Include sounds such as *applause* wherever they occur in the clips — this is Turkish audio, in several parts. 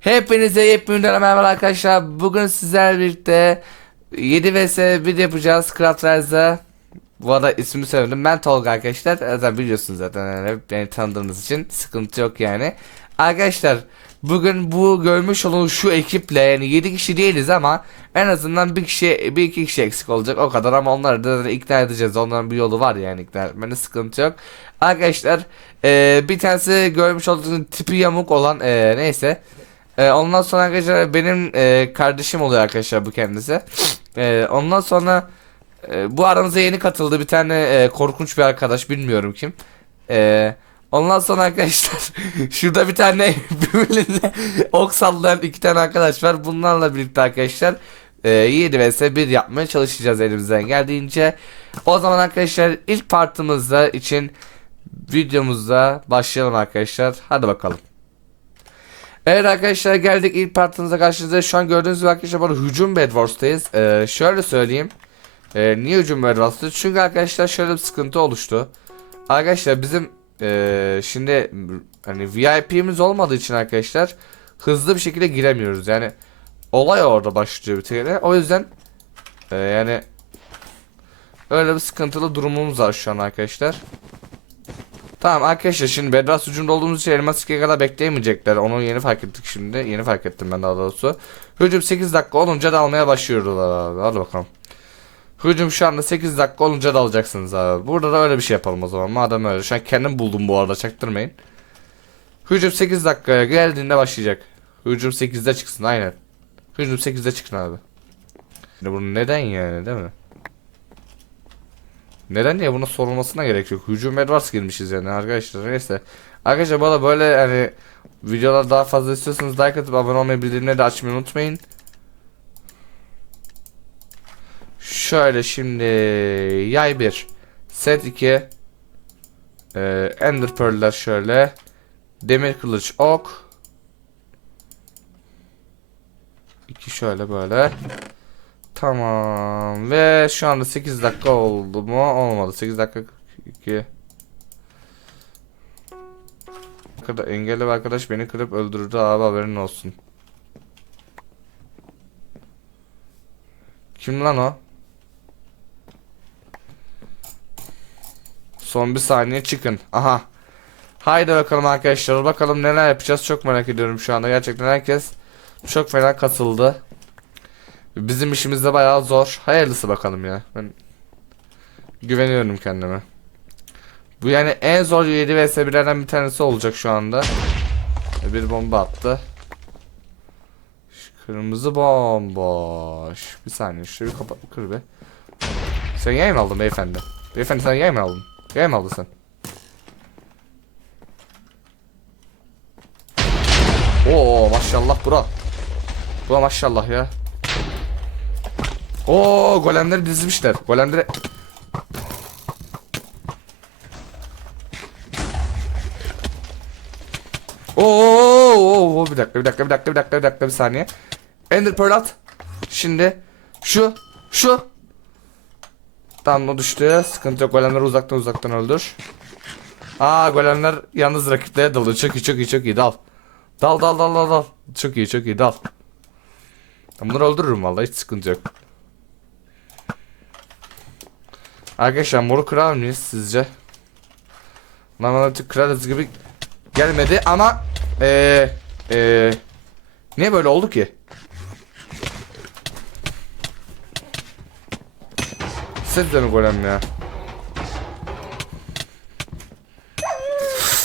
Hepinize yepyeni merhaba arkadaşlar. Bugün sizlerle birlikte 7 vs 1 yapacağız Craftriz'da. Bu arada ismimi söyledim. Ben Tolga arkadaşlar. Zaten biliyorsunuz zaten yani beni tanıdığınız için sıkıntı yok yani. Arkadaşlar bugün bu görmüş olduğunuz şu ekiple yani 7 kişi değiliz ama en azından bir kişi bir iki kişi eksik olacak o kadar ama onları da ikna edeceğiz. Onların bir yolu var yani ikna etmenin sıkıntı yok. Arkadaşlar eee, bir tanesi görmüş olduğunuz tipi yamuk olan eee, neyse. Ee, ondan sonra arkadaşlar benim e, kardeşim oluyor arkadaşlar bu kendisi. Ee, ondan sonra e, bu aramıza yeni katıldı bir tane e, korkunç bir arkadaş bilmiyorum kim. Ee, ondan sonra arkadaşlar *laughs* şurada bir tane *laughs* birbirine ok sallayan iki tane arkadaş var. Bunlarla birlikte arkadaşlar e, 7 vs 1 yapmaya çalışacağız elimizden geldiğince. O zaman arkadaşlar ilk partımızda için videomuzda başlayalım arkadaşlar. Hadi bakalım. Evet arkadaşlar geldik ilk partımıza karşınızda. Şu an gördüğünüz gibi arkadaşlar burada hücum Bedwars'tayız. Ee, şöyle söyleyeyim. Ee, niye hücum Bedwars'ta? Çünkü arkadaşlar şöyle bir sıkıntı oluştu. Arkadaşlar bizim ee, şimdi hani VIP'miz olmadığı için arkadaşlar hızlı bir şekilde giremiyoruz. Yani olay orada başlıyor bir kere. O yüzden ee, yani öyle bir sıkıntılı durumumuz var şu an arkadaşlar. Tamam arkadaşlar şimdi Bedras ucunda olduğumuz için elmas 2'ye kadar bekleyemeyecekler. Onu yeni fark ettik şimdi. Yeni fark ettim ben daha doğrusu. Hücum 8 dakika olunca dalmaya başlıyoruz abi. Hadi bakalım. Hücum şu anda 8 dakika olunca dalacaksınız abi. Burada da öyle bir şey yapalım o zaman. Madem öyle. Şu an kendim buldum bu arada çaktırmayın. Hücum 8 dakikaya geldiğinde başlayacak. Hücum 8'de çıksın aynen. Hücum 8'de çıksın abi. Bunu neden yani değil mi? Neden diye buna sorulmasına gerek yok. Hücum Edwards girmişiz yani arkadaşlar. Neyse. Arkadaşlar bana böyle hani videolar daha fazla istiyorsanız like atıp abone olmayı bildirimleri de açmayı unutmayın. Şöyle şimdi yay 1 set 2 e, ender pearl'ler şöyle demir kılıç ok 2 şöyle böyle Tamam ve şu anda 8 dakika oldu mu? Olmadı. 8 dakika 2 kadar engelli bir arkadaş beni kırıp öldürdü abi haberin olsun. Kim lan o? Son bir saniye çıkın. Aha. Haydi bakalım arkadaşlar. Bakalım neler yapacağız. Çok merak ediyorum şu anda. Gerçekten herkes çok fena kasıldı. Bizim işimiz de bayağı zor. Hayırlısı bakalım ya. Ben güveniyorum kendime. Bu yani en zor 7 vs 1'lerden bir tanesi olacak şu anda. Bir bomba attı. Şu Kırmızı bomboş. Bir saniye şurayı bir kapat kır be. Sen yay mı aldın beyefendi? Beyefendi sen yay mı aldın? Yay mı aldın sen? Oo maşallah bura. Bura maşallah ya. Oo golemleri dizmişler. Golemleri Oo, oo, oo, bir dakika bir dakika bir dakika bir dakika bir dakika bir saniye. Ender Pearl at. Şimdi şu şu Tamam o düştü. Sıkıntı yok. Golemleri uzaktan uzaktan öldür. Aa golemler yalnız rakiplere dalıyor. Çok iyi çok iyi çok iyi dal. Dal dal dal dal dal. Çok iyi çok iyi dal. Bunları öldürürüm vallahi hiç sıkıntı yok. Arkadaşlar moru kırar mıyız sizce? Bana artık kırarız gibi gelmedi ama eee eee niye böyle oldu ki? Siz de mi golem ya?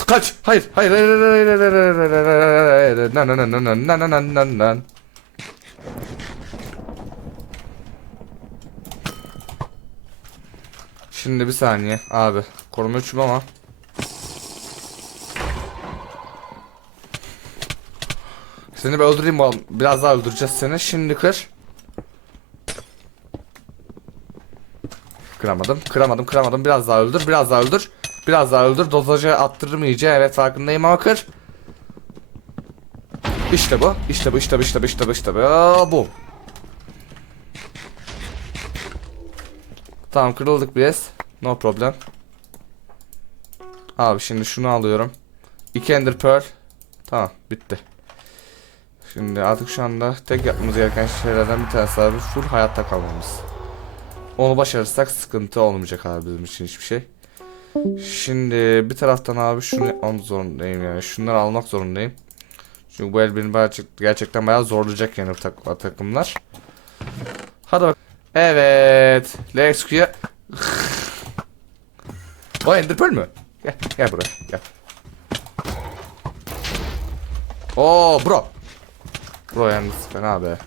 Kaç! Hayır! Hayır! Hayır! Hayır! Hayır! Hayır! Hayır! Hayır! Hayır! Hayır! Nan nan nan nan nan nan nan nan nan. Şimdi bir saniye abi. Koruma üçüm ama. Seni bir öldüreyim oğlum. Biraz daha öldüreceğiz seni. Şimdi kır. Kıramadım. Kıramadım. Kıramadım. Biraz daha öldür. Biraz daha öldür. Biraz daha öldür. Dozajı attırırım iyice. Evet farkındayım ama kır. İşte bu. İşte bu. İşte bu. İşte bu. İşte bu. İşte bu. Aa, bu. Tamam kırıldık biz. No problem. Abi şimdi şunu alıyorum. İki ender pearl. Tamam bitti. Şimdi artık şu anda tek yapmamız gereken şeylerden bir tanesi abi full hayatta kalmamız. Onu başarırsak sıkıntı olmayacak abi bizim için hiçbir şey. Şimdi bir taraftan abi şunu almak zorundayım yani. Şunları almak zorundayım. Çünkü bu el beni gerçekten bayağı zorlayacak yani bu tak- takımlar. Hadi bak. Evet. Let's go. O Ender Pearl mü? Gel, gel buraya. Gel. Oo bro. Bro yalnız fena be.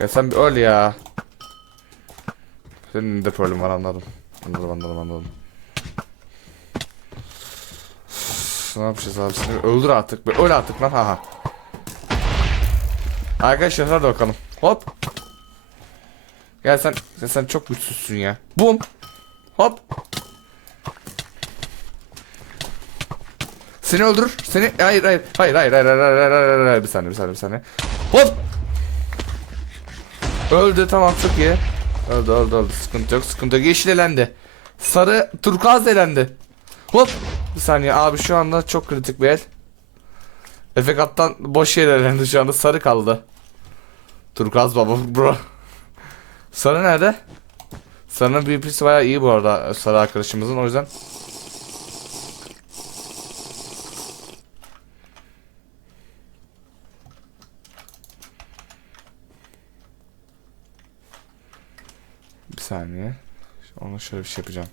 Ya sen bir öl ya. Senin de problem var anladım. Anladım anladım anladım. Ne yapacağız abi seni öldür artık öl artık lan haha. Arkadaşlar hadi bakalım. Hop. Gel sen sen, sen çok güçsüzsün ya. Bum. Hop. Seni öldürür. Seni hayır hayır hayır hayır hayır hayır hayır hayır hayır hayır bir saniye bir saniye bir saniye. Hop. Öldü tamam çok iyi. Öldü öldü öldü sıkıntı yok sıkıntı yok yeşil elendi. Sarı turkuaz elendi. Hop. Bir saniye abi şu anda çok kritik bir el. Efekattan boş yer elendi şu anda sarı kaldı. Turkuaz baba bro. Sarı nerede? Sarı'nın BP'si bayağı iyi bu arada sarı arkadaşımızın o yüzden. Bir saniye. Ona şöyle bir şey yapacağım.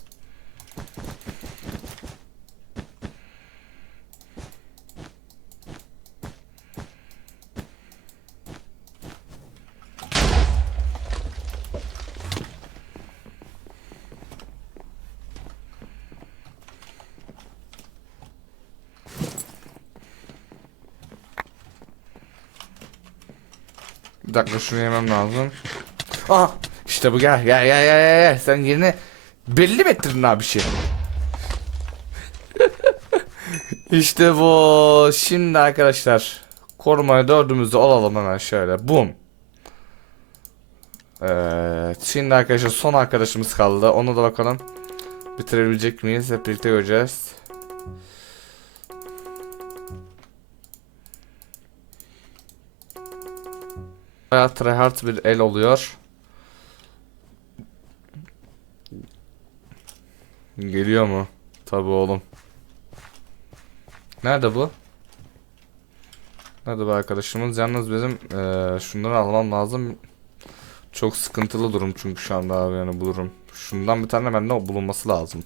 Bir dakika şunu yemem lazım. Aha işte bu gel gel gel gel gel sen yerini belli mi ettirdin abi şey. *laughs* işte bu. Şimdi arkadaşlar korumayı dördümüzde alalım hemen şöyle. Bum. Evet. Şimdi arkadaşlar son arkadaşımız kaldı. Ona da bakalım. Bitirebilecek miyiz? Hep birlikte göreceğiz. Bayağı tryhard bir el oluyor. Geliyor mu? Tabi oğlum. Nerede bu? Nerede bu arkadaşımız? Yalnız bizim eee şunları almam lazım. Çok sıkıntılı durum çünkü şu anda abi yani bu. Şundan bir tane bende bulunması lazım.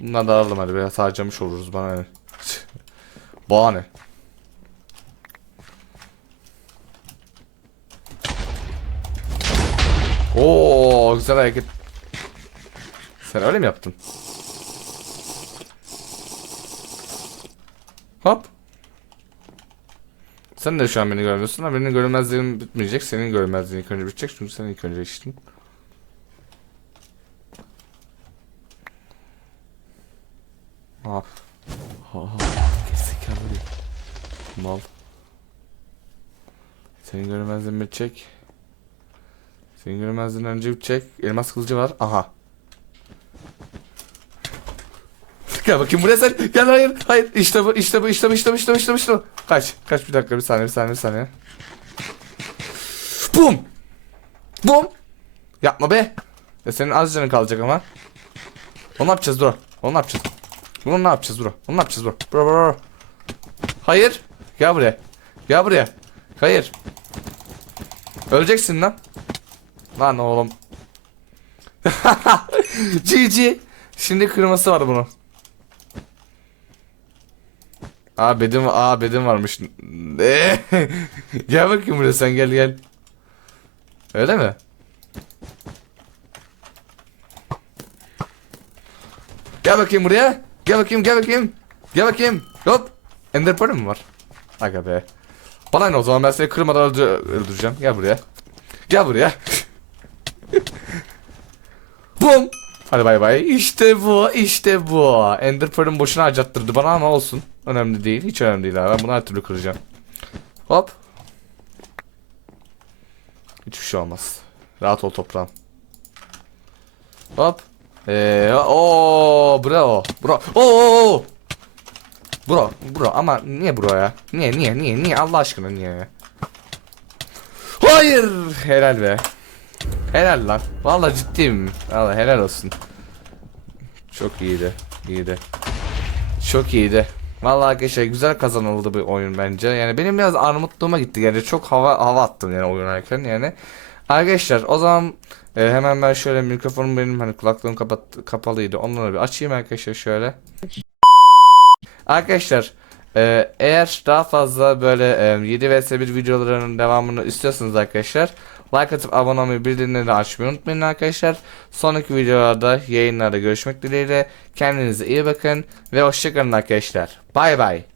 Bunları da alalım hadi biraz harcamış oluruz bana ne. *laughs* Bana ne? Oo güzel hareket. Sen öyle mi yaptın? Hop. Sen de şu an beni görmüyorsun ama benim görmezliğim bitmeyecek. Senin görmezliğin ilk önce bitecek çünkü sen ilk önce içtin. Ah. Ah. Gerizekalı. Mal. Senin görmezliğin bitecek. Senin görmezliğin önce bitecek. Elmas kılıcı var. Aha. *laughs* Gel bakayım buraya sen. Gel hayır. Hayır. İşte bu. işte bu. işte bu. işte bu. işte bu. işte bu. işte bu. Kaç. Kaç bir dakika. Bir saniye. Bir saniye. Bir saniye. Bum. Bum. Yapma be. Ya senin az canın kalacak ama. Onu ne yapacağız bro? Onu ne yapacağız? Bunu ne yapacağız bro? Onu ne yapacağız bro? Bro bro bro. Hayır. Gel buraya. Gel buraya. Hayır. Öleceksin lan. Lan oğlum. *laughs* GG. Şimdi kırması var bunun. Aa bedim aa bedim varmış. *laughs* Gel bakayım buraya sen gel gel. Öyle mi? Gel bakayım buraya. Gel bakayım gel bakayım. Gel bakayım. Hop. Ender Pearl mi var? Aga be. Bana ne o zaman ben seni kırmadan öldü- öldüreceğim. Gel buraya. Gel buraya. Bum. Hadi bay bay. İşte bu, işte bu. Ender Pearl'ün boşuna harcattırdı bana ama olsun. Önemli değil, hiç önemli değil abi. Ben bunu her türlü kıracağım. Hop. Hiçbir şey olmaz. Rahat ol toprağım. Hop. Ee, o bro. Bro. Oo. Bro, bro ama niye bro ya? Niye niye niye niye Allah aşkına niye? Hayır! Helal be. Helal lan. Vallahi ciddiyim. Vallahi helal olsun. Çok iyiydi. İyiydi. Çok iyiydi. Vallahi arkadaşlar güzel kazanıldı bir oyun bence. Yani benim biraz armutluğuma gitti. Yani çok hava hava attım yani oynarken yani. Arkadaşlar o zaman e, hemen ben şöyle mikrofonum benim hani kulaklığım kapat kapalıydı. Onları bir açayım arkadaşlar şöyle. Arkadaşlar e, eğer daha fazla böyle e, 7 vs 1 videolarının devamını istiyorsanız arkadaşlar like atıp abone olmayı bildirimleri açmayı unutmayın arkadaşlar. Sonraki videolarda yayınlarda görüşmek dileğiyle kendinize iyi bakın ve hoşçakalın arkadaşlar. Bay bay.